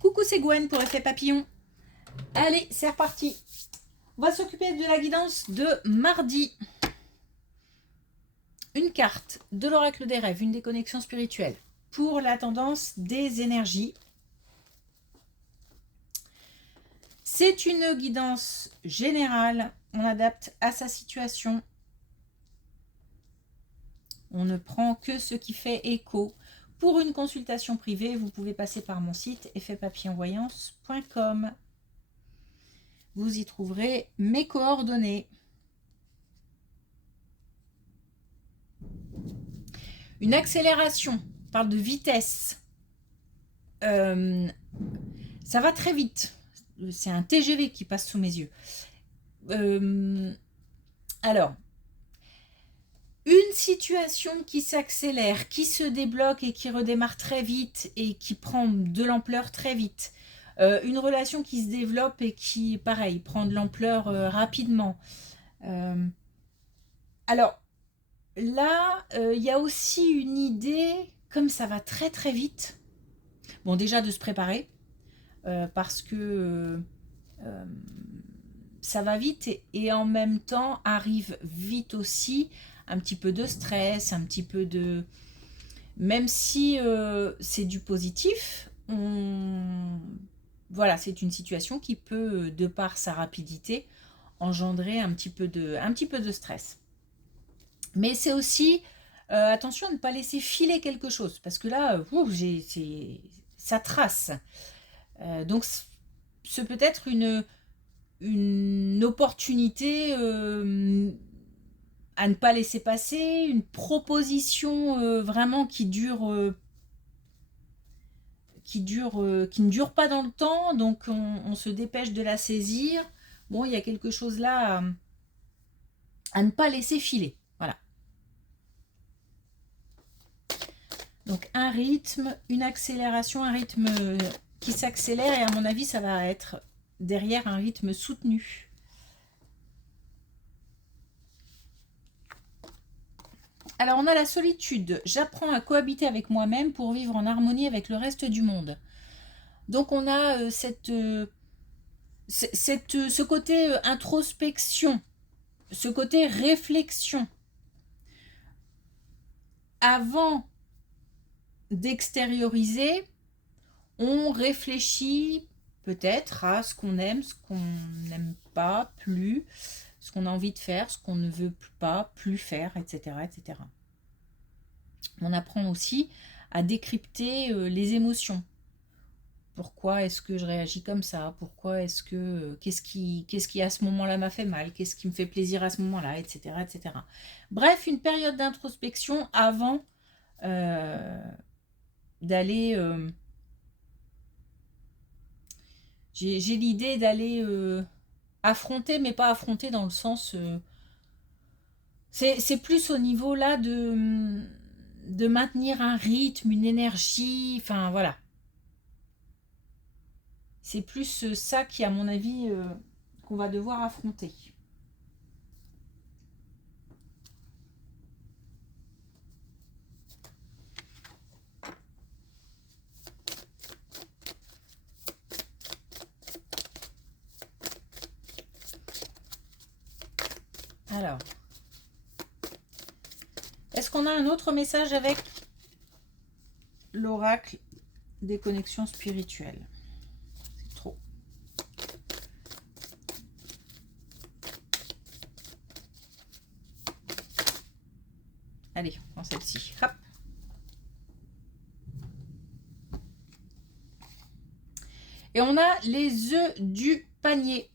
Coucou, c'est Gwen pour Effet Papillon. Allez, c'est reparti. On va s'occuper de la guidance de mardi. Une carte de l'oracle des rêves, une déconnexion spirituelle pour la tendance des énergies. C'est une guidance générale, on adapte à sa situation. On ne prend que ce qui fait écho. Pour une consultation privée, vous pouvez passer par mon site effetpapillonvoyance.com. Vous y trouverez mes coordonnées. Une accélération, on parle de vitesse. Ça va très vite. C'est un TGV qui passe sous mes yeux. Alors, une situation qui s'accélère, qui se débloque et qui redémarre très vite et qui prend de l'ampleur très vite. Une relation qui se développe et qui, pareil, prend de l'ampleur rapidement. Alors, là, il y a aussi une idée, comme ça va très très vite, bon, déjà de se préparer, parce que ça va vite et en même temps arrive vite aussi un petit peu de stress, un petit peu de... Même si c'est du positif, voilà, c'est une situation qui peut, de par sa rapidité, engendrer un petit peu de stress. Mais c'est aussi attention à ne pas laisser filer quelque chose, parce que là, ça trace. Donc, c'est peut-être une opportunité à ne pas laisser passer, une proposition vraiment qui ne dure pas dans le temps, donc on se dépêche de la saisir. Bon, il y a quelque chose là à ne pas laisser filer. Voilà. Donc un rythme, une accélération, un rythme qui s'accélère, et à mon avis, ça va être derrière un rythme soutenu. Alors, on a la solitude. J'apprends à cohabiter avec moi-même pour vivre en harmonie avec le reste du monde. Donc, on a ce côté introspection, ce côté réflexion. Avant d'extérioriser, on réfléchit peut-être à ce qu'on aime, ce qu'on n'aime pas, plus, ce qu'on a envie de faire, ce qu'on ne veut pas plus faire, etc., etc. On apprend aussi à décrypter les émotions. Pourquoi est-ce que je réagis comme ça? Pourquoi est-ce que... Qu'est-ce qui à ce moment-là m'a fait mal? Qu'est-ce qui me fait plaisir à ce moment-là? Etc., etc. Bref, une période d'introspection avant d'aller... j'ai l'idée d'aller affronter, mais pas affronter dans le sens... c'est plus au niveau là de maintenir un rythme, une énergie, enfin voilà. C'est plus ça qui, à mon avis, qu'on va devoir affronter. Alors, est-ce qu'on a un autre message avec l'oracle des connexions spirituelles? C'est trop. Allez, on prend celle-ci. Hop. Et on a les œufs du panier.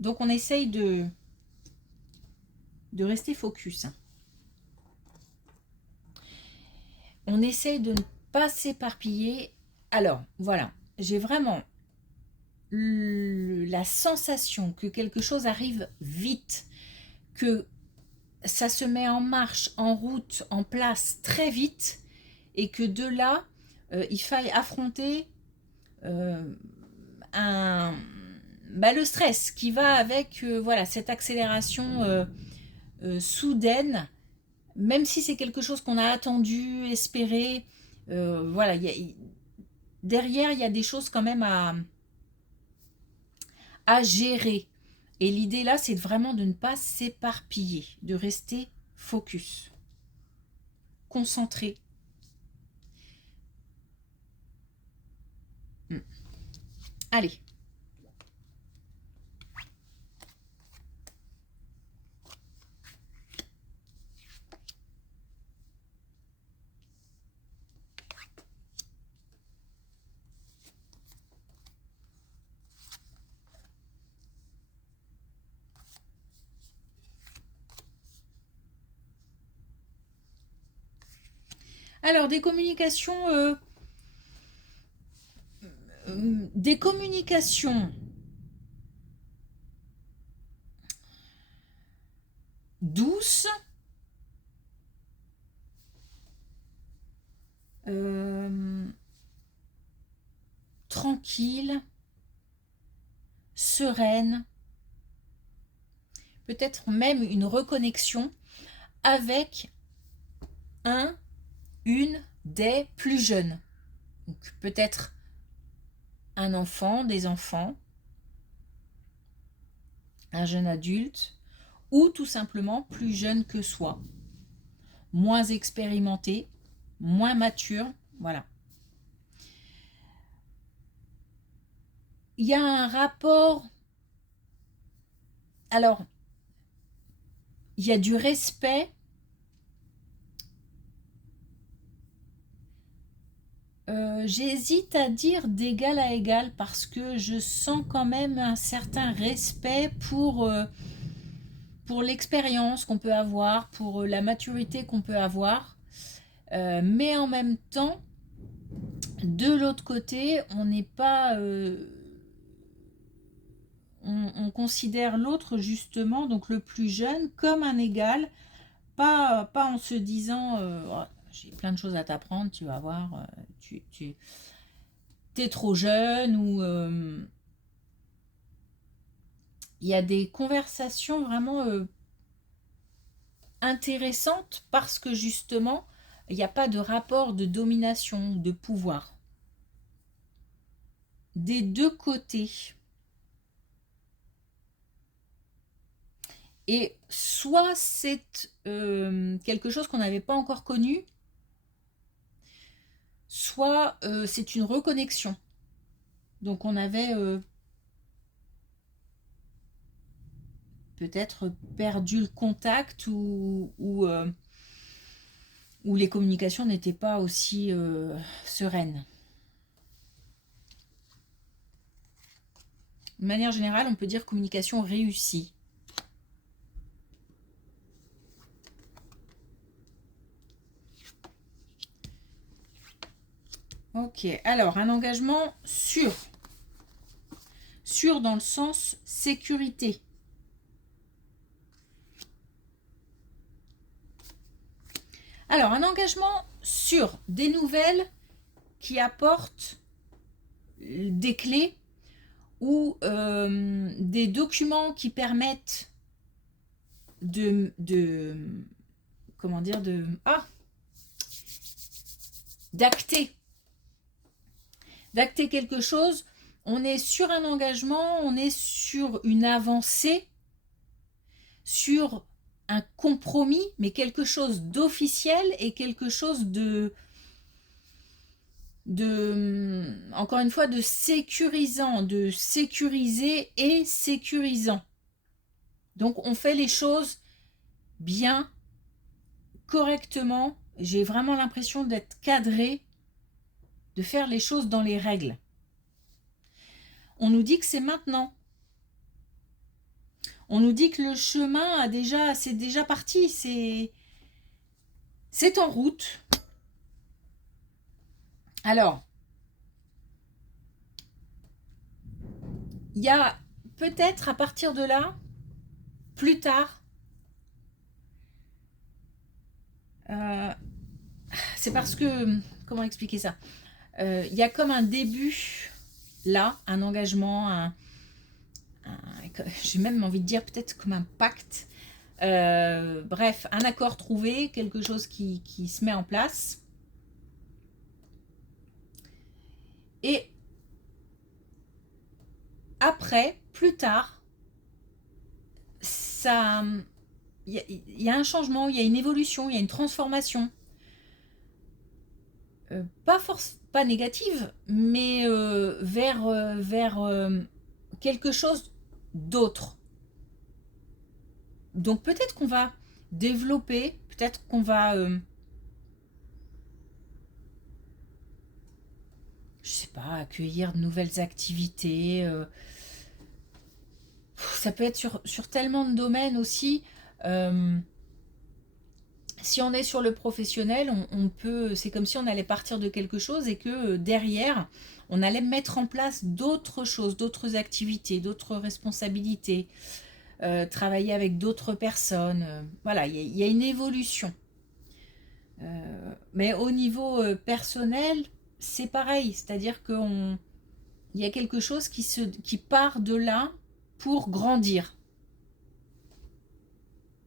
Donc on essaye de rester focus. On essaye de ne pas s'éparpiller. Alors, voilà, j'ai vraiment la sensation que quelque chose arrive vite, que ça se met en marche, en route, en place très vite, et que de là, il faille affronter le stress qui va avec voilà, cette accélération soudaine, même si c'est quelque chose qu'on a attendu, espéré, Voilà, derrière, il y a des choses quand même à gérer. Et l'idée là, c'est vraiment de ne pas s'éparpiller, de rester focus, concentré. Allez. Alors, des communications douces, tranquilles, sereines, peut-être même une reconnexion avec une des plus jeunes. Donc peut-être un enfant, des enfants, un jeune adulte, ou tout simplement plus jeune que soi, moins expérimenté, moins mature, voilà. Il y a un rapport, alors, il y a du respect, j'hésite à dire d'égal à égal parce que je sens quand même un certain respect pour l'expérience qu'on peut avoir, pour la maturité qu'on peut avoir. Mais en même temps, de l'autre côté, on n'est pas... on considère l'autre justement, donc le plus jeune, comme un égal, pas en se disant oh, j'ai plein de choses à t'apprendre, tu vas voir, t'es trop jeune, ou il y a des conversations vraiment intéressantes parce que justement, il n'y a pas de rapport de domination ou de pouvoir. Des deux côtés. Et soit c'est quelque chose qu'on n'avait pas encore connu, soit c'est une reconnexion. Donc on avait peut-être perdu le contact ou les communications n'étaient pas aussi sereines. De manière générale, on peut dire communication réussie. Ok, alors un engagement sûr. Sûr dans le sens sécurité. Alors, un engagement sur des nouvelles qui apportent des clés ou des documents qui permettent comment dire, d'acter quelque chose. On est sur un engagement, on est sur une avancée, sur un compromis, mais quelque chose d'officiel et quelque chose encore une fois, de sécurisant, de sécuriser et sécurisant. Donc on fait les choses bien, correctement. J'ai vraiment l'impression d'être cadré, de faire les choses dans les règles. On nous dit que c'est maintenant. On nous dit que le chemin c'est déjà parti, c'est en route. Alors, il y a peut-être à partir de là, plus tard, c'est parce que, comment expliquer ça, il y a comme un début là, un engagement, j'ai même envie de dire peut-être comme un pacte, bref, un accord trouvé, quelque chose qui se met en place. après, plus tard, ça, il y a un changement, il y a une évolution, il y a une transformation. Pas négative, mais vers quelque chose d'autre. Donc peut-être qu'on va développer, peut-être qu'on va, je sais pas, accueillir de nouvelles activités. Ça peut être sur tellement de domaines aussi. Euh, Si on est sur le professionnel, on peut, c'est comme si on allait partir de quelque chose et que derrière, on allait mettre en place d'autres choses, d'autres activités, d'autres responsabilités, travailler avec d'autres personnes. Voilà, il y a une évolution. Mais au niveau personnel, c'est pareil, c'est-à-dire qu'il y a quelque chose qui part de là pour grandir.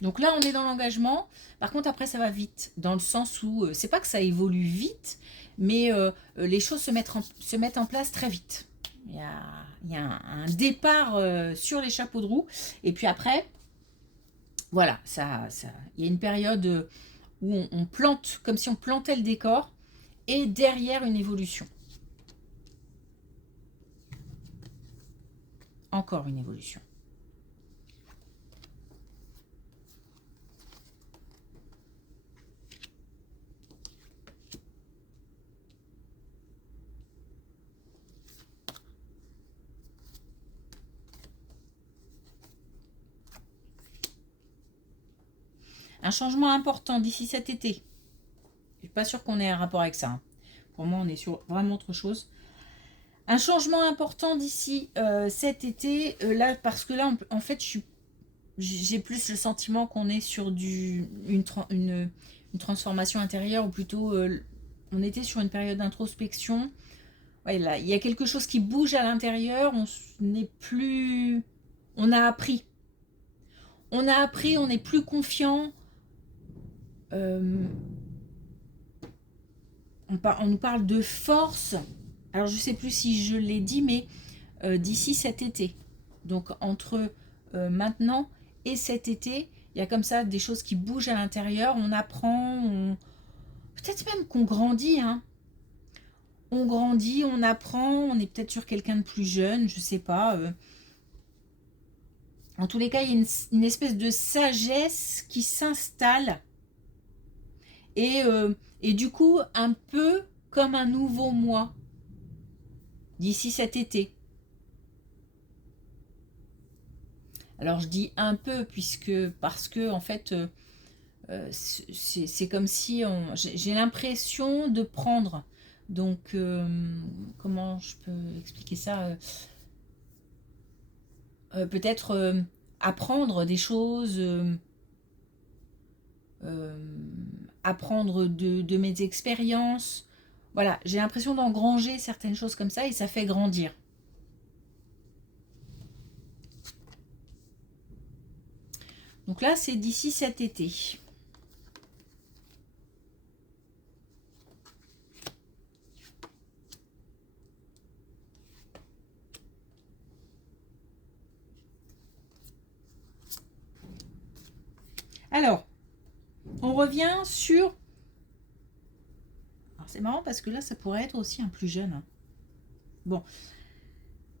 Donc là, on est dans l'engagement. Par contre, après, ça va vite, dans le sens où c'est pas que ça évolue vite, mais les choses se mettent en place très vite. Il y a un départ sur les chapeaux de roue, et puis après, voilà, il y a une période où on plante, comme si on plantait le décor, et derrière une évolution. Encore une évolution. Un changement important d'ici cet été. Je suis pas sûre qu'on ait un rapport avec ça, hein. Pour moi, on est sur vraiment autre chose. Un changement important d'ici cet été, là, parce que là, en fait, j'ai plus le sentiment qu'on est sur une transformation intérieure, ou plutôt, on était sur une période d'introspection. Ouais, là, il y a quelque chose qui bouge à l'intérieur, on n'est plus... On a appris. On a appris, on est plus confiant. Euh, on nous parle de force. Alors, je ne sais plus si je l'ai dit, mais d'ici cet été. Donc, entre maintenant et cet été, il y a comme ça des choses qui bougent à l'intérieur. On apprend, peut-être même qu'on grandit, hein. On grandit, on apprend, on est peut-être sur quelqu'un de plus jeune, je ne sais pas. En tous les cas, il y a une espèce de sagesse qui s'installe. Et du coup, un peu comme un nouveau moi d'ici cet été. Alors je dis un peu parce que en fait c'est comme si j'ai l'impression de prendre. Donc comment je peux expliquer ça, peut-être apprendre des choses, euh, apprendre de mes expériences. Voilà, j'ai l'impression d'engranger certaines choses comme ça et ça fait grandir. Donc là, c'est d'ici cet été. Alors, on revient sur... Alors c'est marrant parce que là, ça pourrait être aussi un plus jeune. Bon.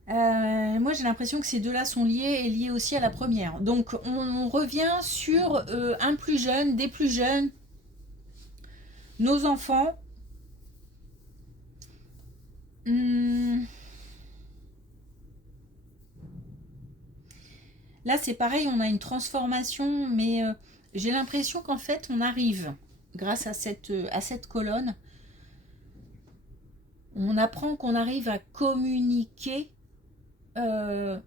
Moi, j'ai l'impression que ces deux-là sont liés et liés aussi à la première. Donc, on revient sur un plus jeune, des plus jeunes, nos enfants. Là, c'est pareil, on a une transformation, mais j'ai l'impression qu'en fait, on arrive, grâce à cette colonne, on apprend qu'on arrive à communiquer euh,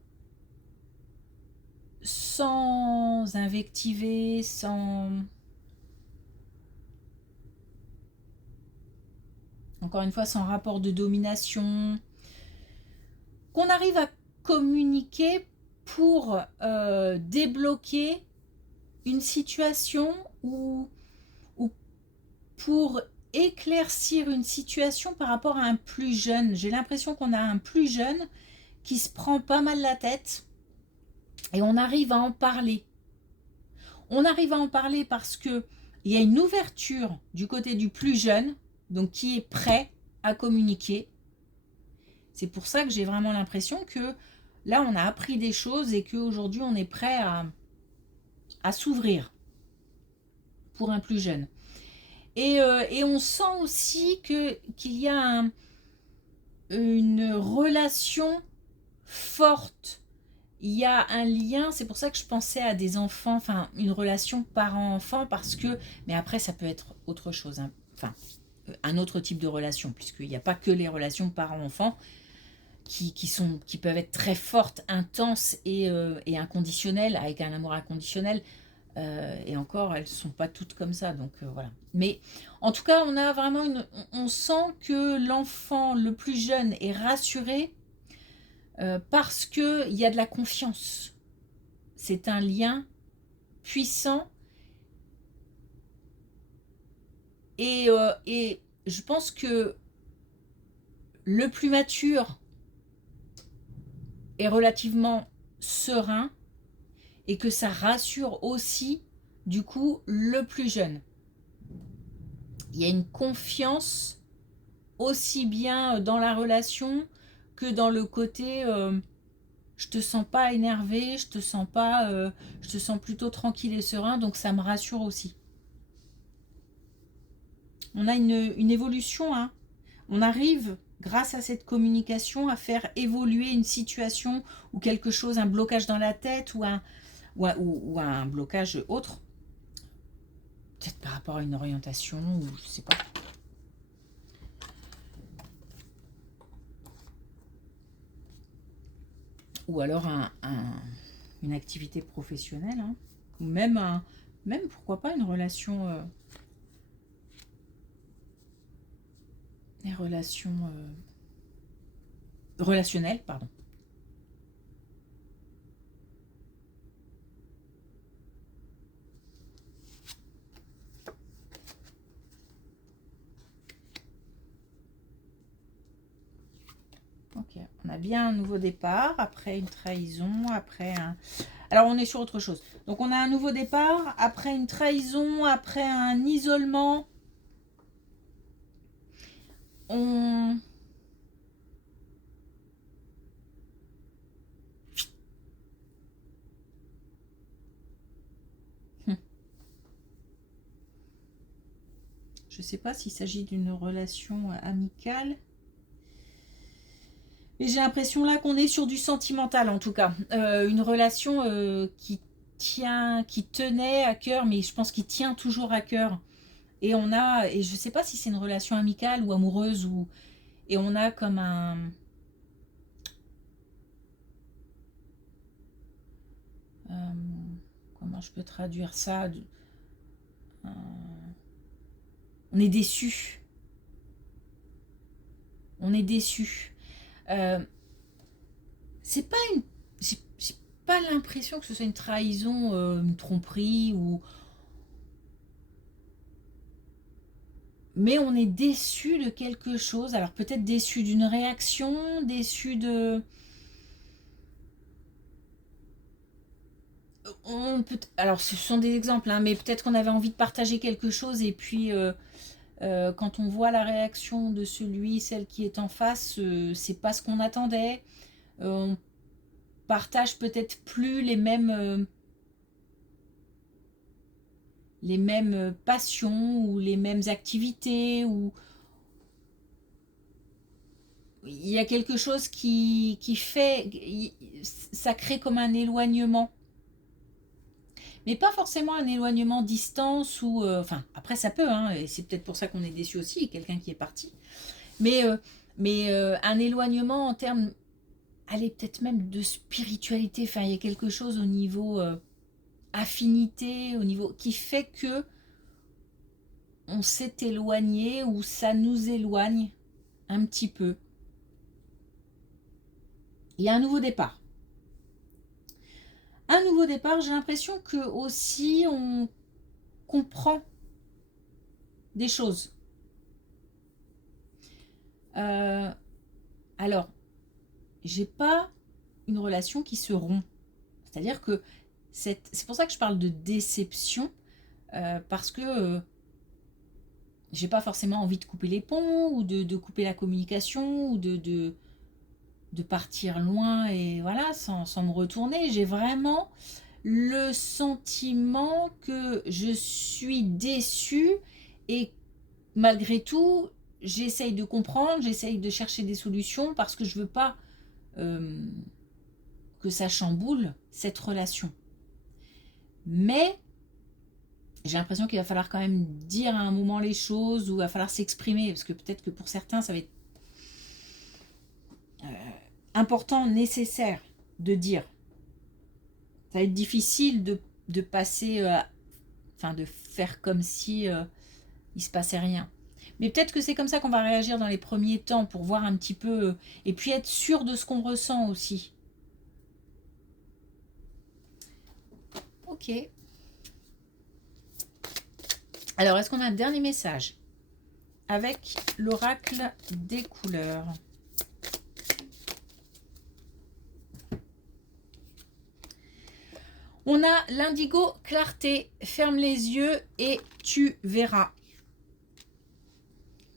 sans invectiver, sans... Encore une fois, sans rapport de domination. Qu'on arrive à communiquer pour débloquer une situation ou pour éclaircir une situation par rapport à un plus jeune. J'ai l'impression qu'on a un plus jeune qui se prend pas mal la tête et on arrive à en parler. On arrive à en parler parce que il y a une ouverture du côté du plus jeune, donc qui est prêt à communiquer. C'est pour ça que j'ai vraiment l'impression que là, on a appris des choses et qu'aujourd'hui, on est prêt à s'ouvrir pour un plus jeune. Et on sent aussi qu'il y a une relation forte. Il y a un lien, c'est pour ça que je pensais à des enfants, enfin une relation parent-enfant, parce que, mais après ça peut être autre chose, hein. Enfin un autre type de relation, puisqu'il n'y a pas que les relations parent-enfant qui peuvent être très fortes, intenses et inconditionnelles, avec un amour inconditionnel. Et encore, elles ne sont pas toutes comme ça, donc voilà. Mais en tout cas, on a vraiment on sent que l'enfant le plus jeune est rassuré parce qu'il y a de la confiance. C'est un lien puissant et je pense que le plus mature est relativement serein et que ça rassure aussi du coup le plus jeune. Il y a une confiance aussi bien dans la relation que dans le côté je te sens pas énervé, je te sens plutôt tranquille et serein, donc ça me rassure aussi. On a une évolution, hein. On arrive grâce à cette communication à faire évoluer une situation ou quelque chose, un blocage dans la tête ou un blocage autre, peut-être par rapport à une orientation ou je sais pas. Ou alors une activité professionnelle, hein. Ou même pourquoi pas une relation, des relations relationnelles, pardon. Ok, on a bien un nouveau départ, après une trahison, après un... Alors on est sur autre chose. Donc on a un nouveau départ, après une trahison, après un isolement. On... Je ne sais pas s'il s'agit d'une relation amicale. Mais j'ai l'impression là qu'on est sur du sentimental en tout cas. Une relation qui tenait à cœur, mais je pense qu'il tient toujours à cœur. Et je sais pas si c'est une relation amicale ou amoureuse, et on a comme euh, comment je peux traduire ça? On est déçu. On est déçu. C'est pas une... J'ai pas l'impression que ce soit une trahison, une tromperie mais on est déçu de quelque chose. Alors peut-être déçu d'une réaction, déçu de... Alors ce sont des exemples, hein, mais peut-être qu'on avait envie de partager quelque chose et puis quand on voit la réaction de celle qui est en face, c'est pas ce qu'on attendait. On partage peut-être plus les mêmes passions ou les mêmes activités ou il y a quelque chose qui fait ça crée comme un éloignement, mais pas forcément un éloignement distance ou enfin après ça peut, hein, et c'est peut-être pour ça qu'on est déçu aussi, quelqu'un qui est parti, mais un éloignement en termes, allez, peut-être même de spiritualité. Enfin il y a quelque chose au niveau affinité, au niveau qui fait que on s'est éloigné ou ça nous éloigne un petit peu. Il y a un nouveau départ. Un nouveau départ, j'ai l'impression que aussi on comprend des choses. Alors, j'ai pas une relation qui se rompt. C'est-à-dire que c'est pour ça que je parle de déception, parce que j'ai pas forcément envie de couper les ponts, ou de couper la communication, ou de partir loin et voilà, sans me retourner. J'ai vraiment le sentiment que je suis déçue et malgré tout, j'essaye de comprendre, j'essaye de chercher des solutions parce que je veux pas que ça chamboule cette relation. Mais j'ai l'impression qu'il va falloir quand même dire à un moment les choses, ou il va falloir s'exprimer, parce que peut-être que pour certains, ça va être important, nécessaire de dire. Ça va être difficile de passer, enfin de faire comme si il se passait rien. Mais peut-être que c'est comme ça qu'on va réagir dans les premiers temps, pour voir un petit peu, et puis être sûr de ce qu'on ressent aussi. Ok. Alors, est-ce qu'on a un dernier message avec l'oracle des couleurs? On a l'indigo clarté, ferme les yeux et tu verras.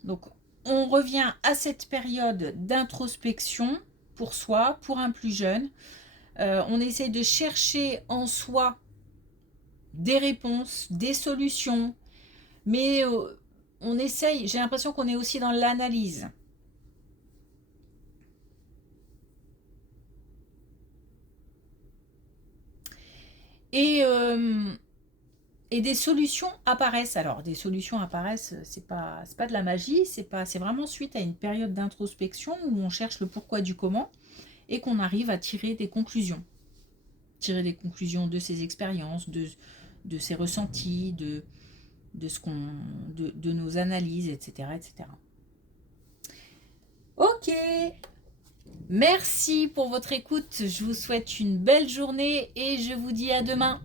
Donc, on revient à cette période d'introspection pour soi, pour un plus jeune. On essaie de chercher en soi des réponses, des solutions, mais on essaye, j'ai l'impression qu'on est aussi dans l'analyse. Et des solutions apparaissent. Alors, des solutions apparaissent, c'est pas de la magie, c'est vraiment suite à une période d'introspection où on cherche le pourquoi du comment et qu'on arrive à tirer des conclusions. Tirer des conclusions de ses expériences, de ses ressentis, de nos analyses, etc., etc. Ok. Merci pour votre écoute. Je vous souhaite une belle journée et je vous dis à demain.